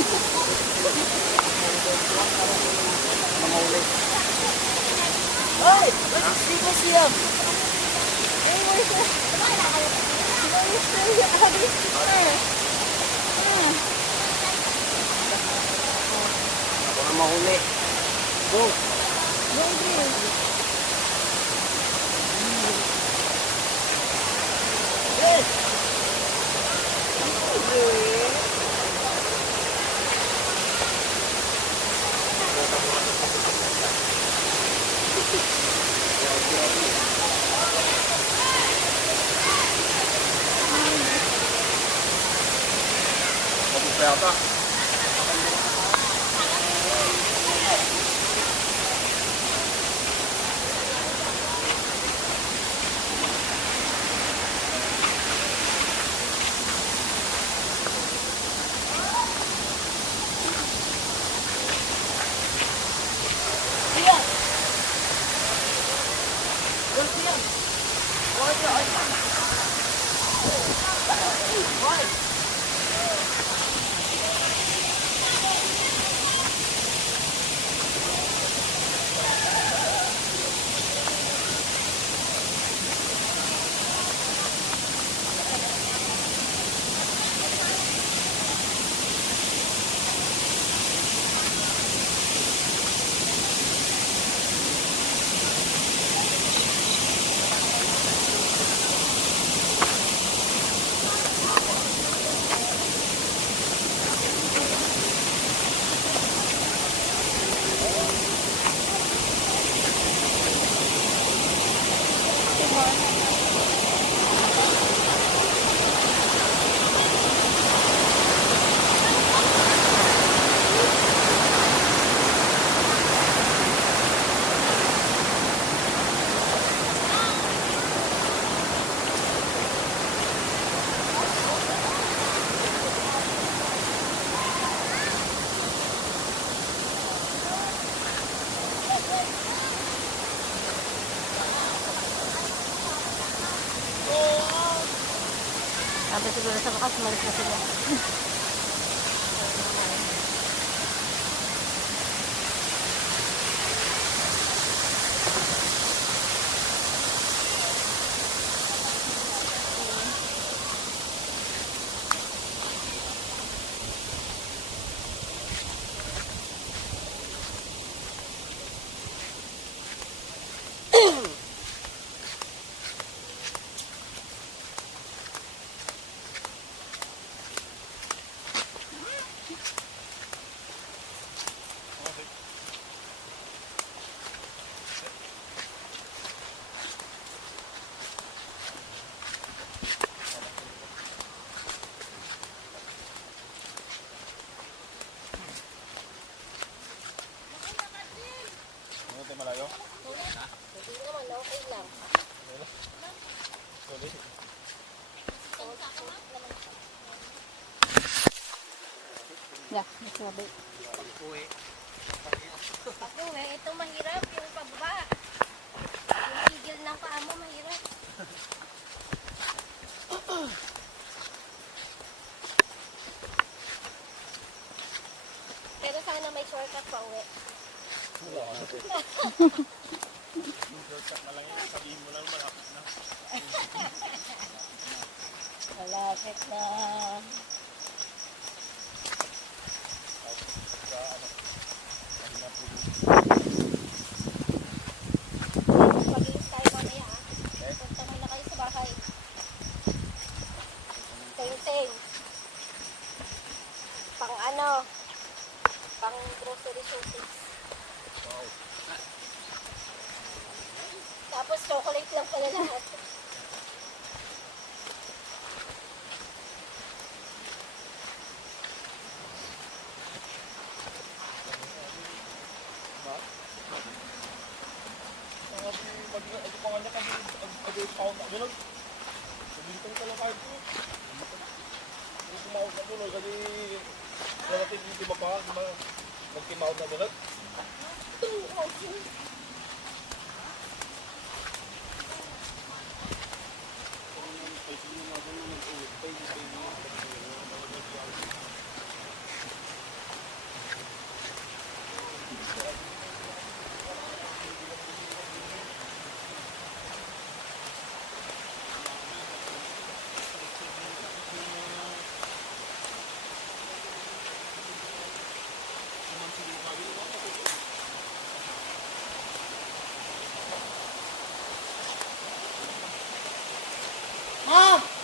Hey, let's see what's here. Ako na mahuli. Go. Yes. Yata. Sabi siguro sa wakas, malis na sila. Malayo? Hindi naman, okay lang. Yeah, sabi. Pag-uwi. Pag-uwi, ito mahirap yung pababa. Yung tigil ng paa mo mahirap. Pero sana may shortcut pa uwi. Wala. Yung shortcut na lang yun, sabihin mo lang malapit na. Malapit na. Mag-ilis tayo mamaya ha. Punta muna kayo sa bahay. Same. Pang ano? Pang grocery shopping. Wow. Tapos chocolate lang pala lahat. Magkimawag na bulag.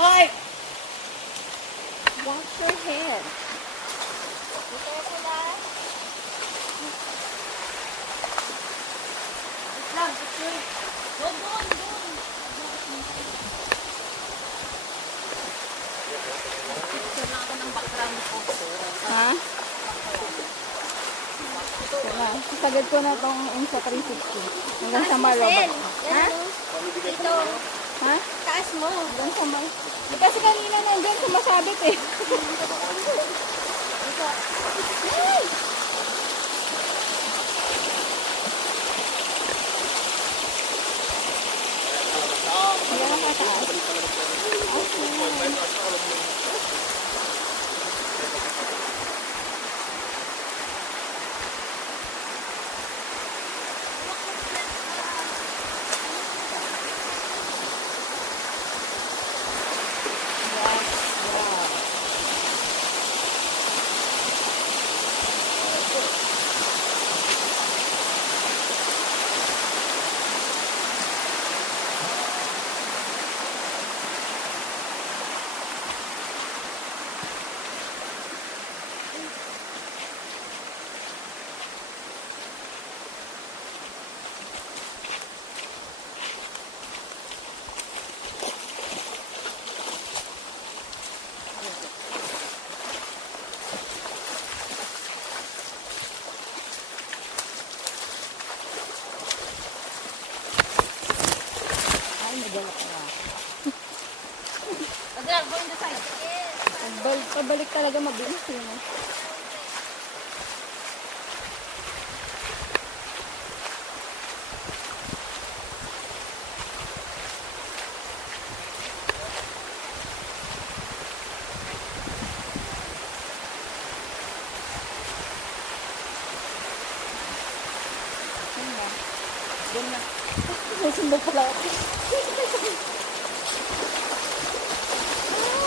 Hoy! Wash your hair. Be careful ah. Wait lang, picture. Doon. Picture lang ako ng background ko. Ha? Wala. Sagad ko na tong Insta 360. Hanggang sa Marobak. Sen, Ha? yan mo. Dito. Ha? Taas mo. Hanggang sa Mar... Eh, kasi kanina nandyan sumasabit eh. Ay! Hanggang nakataas. Okay. Ay, nadala ka na. Adrian, go in the side. Pabalik talaga mabilis yun eh. Ano ba? Doon na. May sumbong pala ako.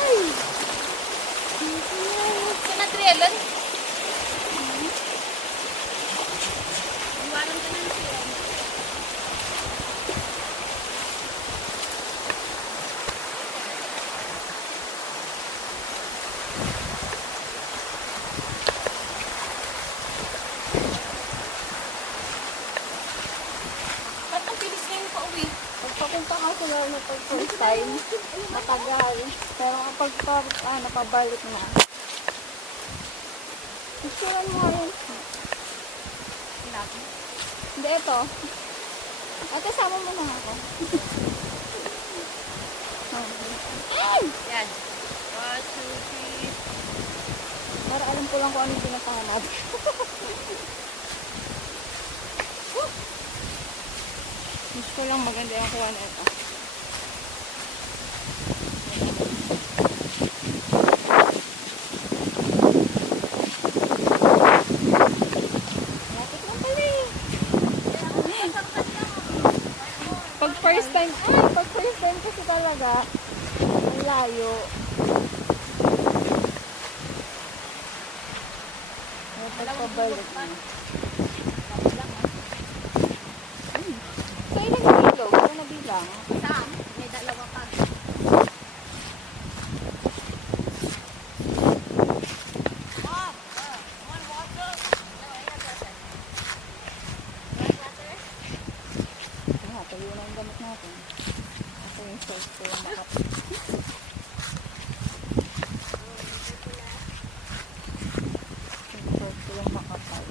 Ay! Sana Trialan? Iwanan ka ng Trialan. Ba't ang bilis ngayon pa uwi? Pagpapunta ka sila na pag first time, matagal. Pero kapag pabalik na, picturean mo nga yun. Hindi, ito. Ate, sama mo na ako. Ay! Yan. 1, 2, 3. Para alam ko lang kung ano yung pinapanganap. Gusto ko lang maganda yung kuha na ito. Lapit lang pala eh. Pag first time kasi talaga, ang layo. Pabalik na. So, ilan yung ilog? Ano na bilang? Saan? May dalawa pa. Ano, tayo na yung gamit natin. Ito yung short ko yung makap. Yung short ko yung makapal.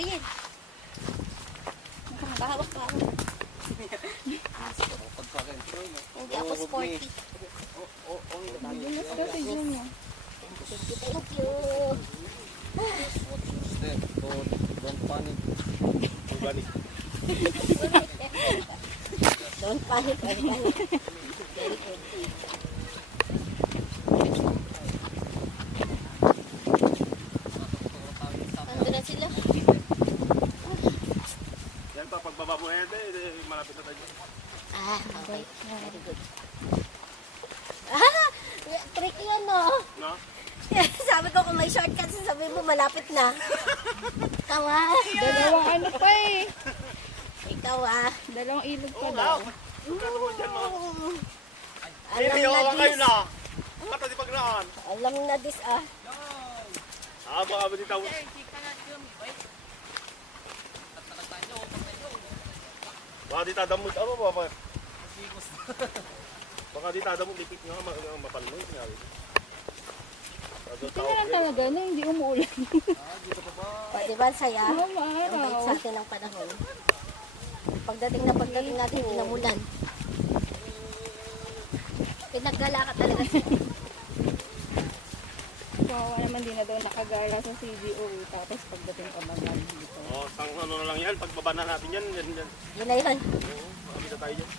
Adrian. Bahawak pa ako. Hindi ako sporty. Bilis kasi dyan niya. Thank you. Don't panic. Organic. Don't panic. Very good. Ando na sila. Yan pa, pagbaba mo yan, malapit na tayo. Ah, okay. Very good. Ah, trick yan, no? No? Sabi ko kung may shortcut, sabi mo malapit na. Ikaw ah. Dalawang ano pa eh. Ikaw ah. Dalawang ilog pa Oo daw. nga. Magkano mo dyan, mga? Alam Hindi, na kayo dis. na. Ang mata di pagnaan. Alam na dis ah. Baka ba dito? Baka di tadamot. Ano ba ba? Baka di tadamot. Lipit nga. Mapalmoy. Ito na lang talaga na hindi umuulan. Pwede ba saya? Oo, Ang bait maaraw. sa atin ang panahon. Pagdating natin inamulan. Pinaggala ka talaga. Kawawa naman din na daw nakagala sa CGO. Tapos pagdating pa man lang dito. Sang ano na lang yan. Pagbaba na natin yan. Yan. Yun na yun. Oo, makabita tayo dyan.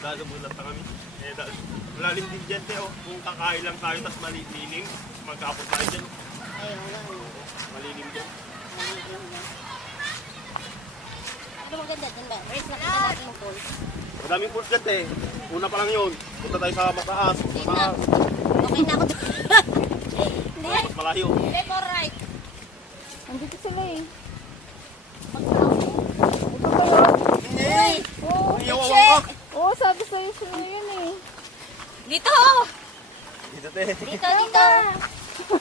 Lalabulat na kami. Malalim din dyan, te. Kung kakain lang tayo, tapos malilim, magkapot tayo dyan. Ayun nga. Malilim dyan. Ano maganda dun ba? Race na kita natin yung goal. Madaming pools dyan, te. Una pa lang yun. Punta tayo sa mataas. Hindi na. Okay na ako dun. Hindi. Mas malayo. Left or right? Andito sila eh. Uy! Oo, Ang iyawawan ka. oo, sabi sa'yo sila yun eh. Dito! Dito, te. Dito!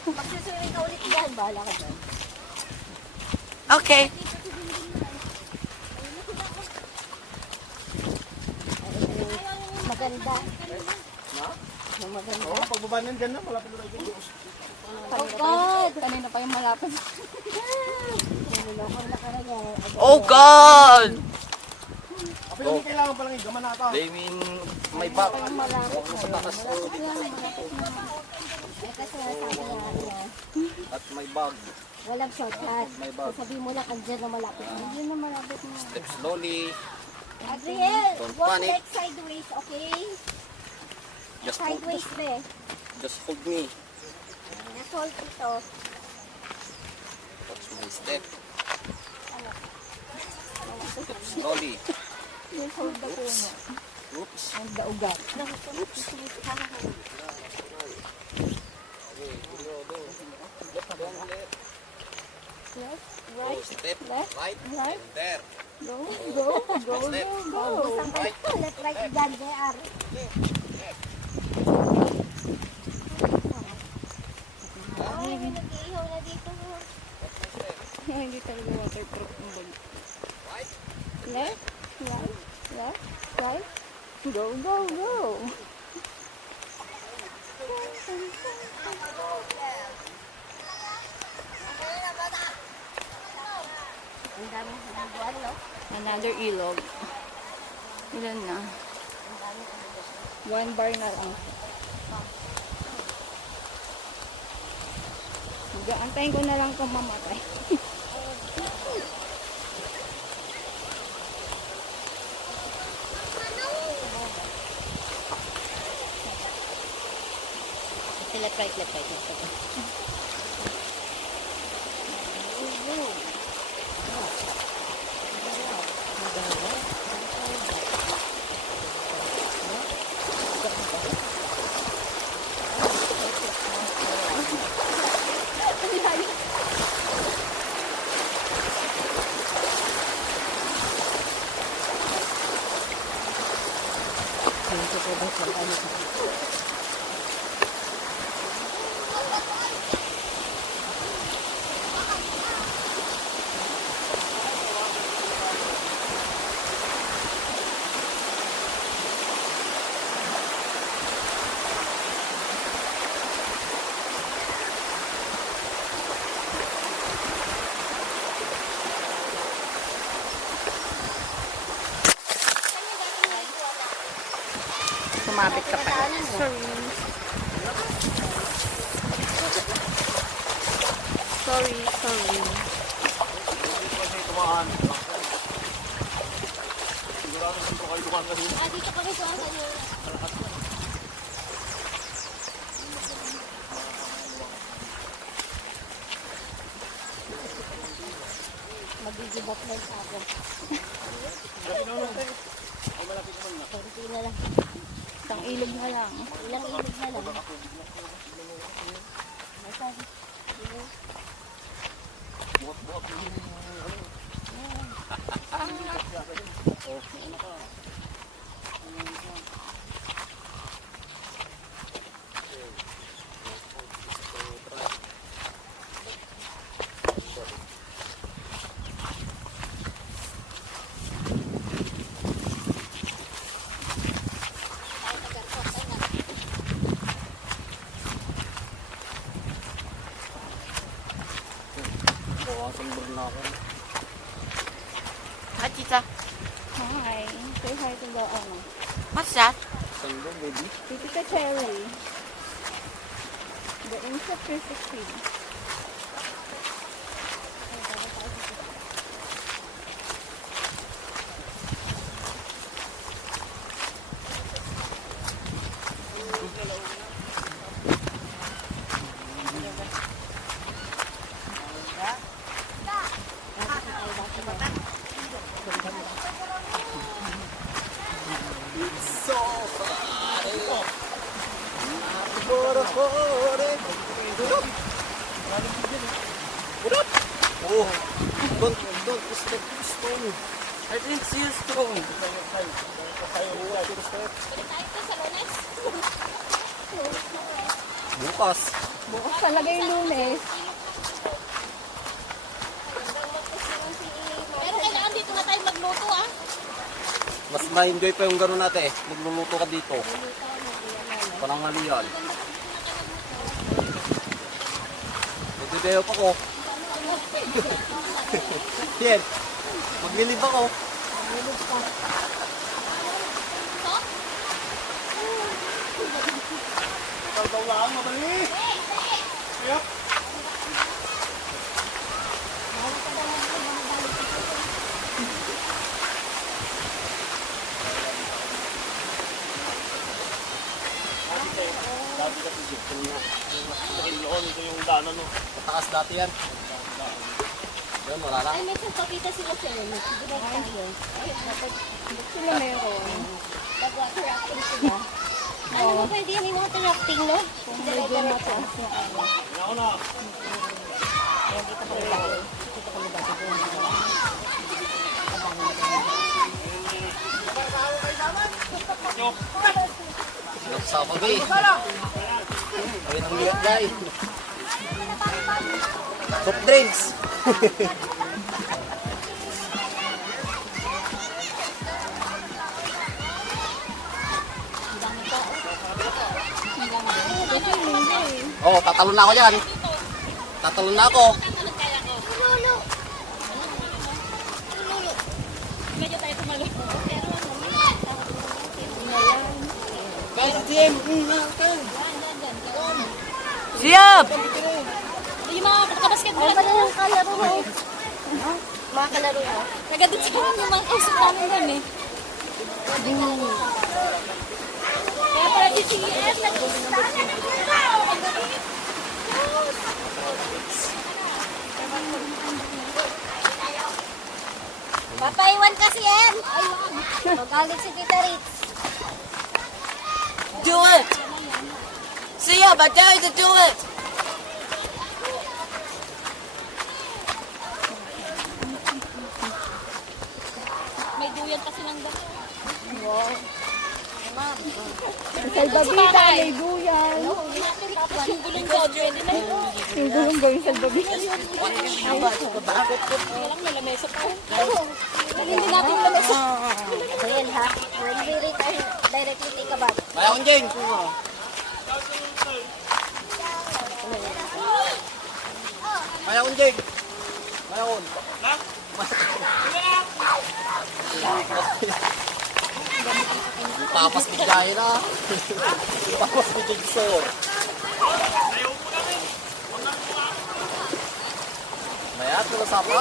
Magsusurin ka ulit dyan. Bahala ka dyan. Okay. Maganda. Ha? Yung maganda. Oo, pagbaba na dyan na. Malapit na tayo. Oh God! Kanina pa yung malapit. Nilolokong na ka na yan. Oh God! Kapag hindi kailangan palang igaman nata. Blaming my back. Yung malapit Huwag mo sa takas. Eh, kasi nasabi nga niya, At my bag. walang shortcut. May bag. Sabi mo lang, andyan na malapit na. Hindi na malapit na. Step slowly. Adriel, Don't walk panic. like sideways, okay? Just hold, Sideways, be. just hold me. Just hold ito. Watch my step. Step slowly. Yung hold the puno. Oops. Ang daugat. Left, Go, right, step left, right. right. And there. Go, go, go, Step. go, go. Left, right, dyan, JR. Ay, may nag-iihaw na dito. Hindi talaga waterproof yung bag. Left, right, left, right. Go, go, go. Ang dami ng buwan, no? Another ilog. Ilan na? 1 bar na lang. Antayin ko na lang kung mamatay. Left, right, left, right, left, right. sumabit ka pa. Sorry. Dito kami sa kanyo. Magigibot na sa ako. Konti na lang. Isang ilog na lang. Ilang ilog na lang. Hi, Tita. Hi. Say hi to the What's that? Sando, baby. Tita Cherry. The insect recipe. Oh, don't step the stone. I didn't see a stone. Bukas. Bukas talaga yung Lunes. Pero kailangan dito na tayo magluto ah. Mas na-enjoy pa yung gano'n natin. Magluluto ka dito. Panangalian. Nagdideo pa ko. Yan. Maglilib ako. Daw lang, mabali. Ayok. Dati kasi dito na. Ito yung daanan no. Patakas dati yan. Yun, wala lang. Ay, may papakita sila sa inyo. Direct tayo. Sila meron. Nag-water rafting sila. Ano mo pwede yung water rafting, no? Medyo mataas na ano. Ako na. Sa pagi. Ayun ang lihat guys. Soft drinks. Oh, tatalon na ako dyan. Tatalon na ako. Lulu! Lulu! Medyo tayo tumalo. Pero ano? Guys, Jim. Siap! Yung mga kabasketball. Ano yung kalaro mo? Mga kalaro mo? Nagadit sa kanya yung mga kausap namin doon eh. Kaya pala si CS. Papaiwan kasi yan. Magalit si Tita Ritz. Do it! Siap, I dare you to do it! May duyan kasi ng dako. Salbabida, may duyan. Tapos yung gulong ko, pwede na yun. Yung gulong gawin salbabida. Kaya lang may lamesa pa. Hindi natin yung lamesa. Ayan ha. When we return, directly take a bath. Kaya kong Jane. Kaya kong Jane. Kaya kong. Tapas bigay na. Tapas bigay. Mayat, wala sapa.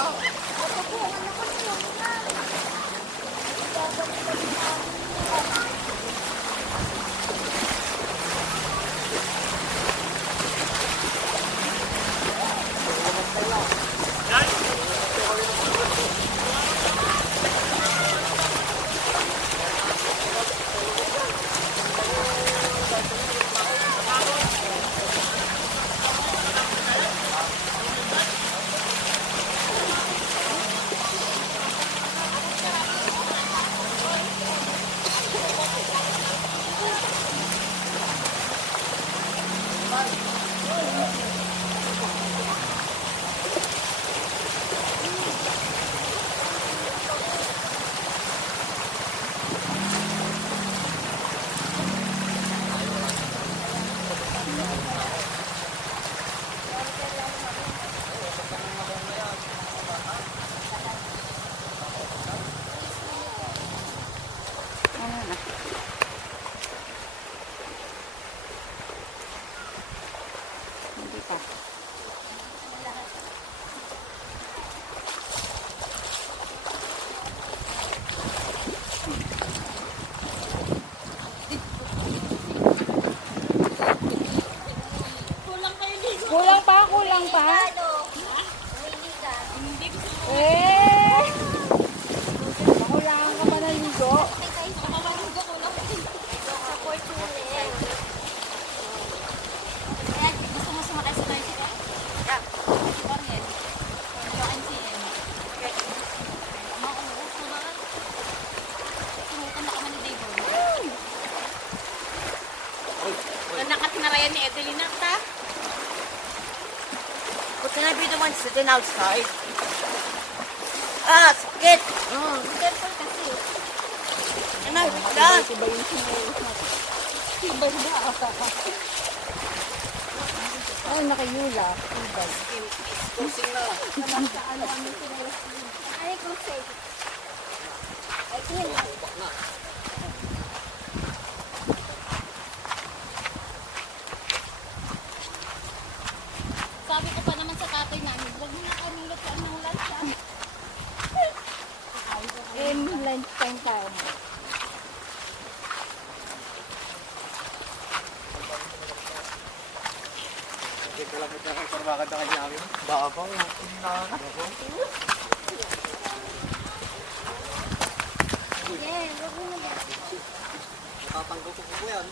Hindi pa. Kulang kayo dito. Kulang pa, kulang pa. Hindi ko Eh! Nakulangan ka pa na ligo. Makamarang ko kulang. Support ulit. Kaya gusto mo sumakay sa tricycle? Yeah. Bakit? Join si Em. Mauubos mo ba? Tumukan na kami ni David. Nakatinarayan ni Edelina, ta? But can I be the one sitting outside? Ah, sakit! Careful kasi. Ano? Dad! Iba yung sinelis na. Iba ba? Ay, nakayula. Iba. Pusing na. Ay, kung safe. Ay, kaya. Sabi ko pa naman sa tatay namin, huwag mo na kaming lutuan ng lunch, ah. Lunch time tayo. Hindi ka lang ito ang parbakan na kanya kami. Baka Yeah, huwag mo na. Natatanggol ko po yan.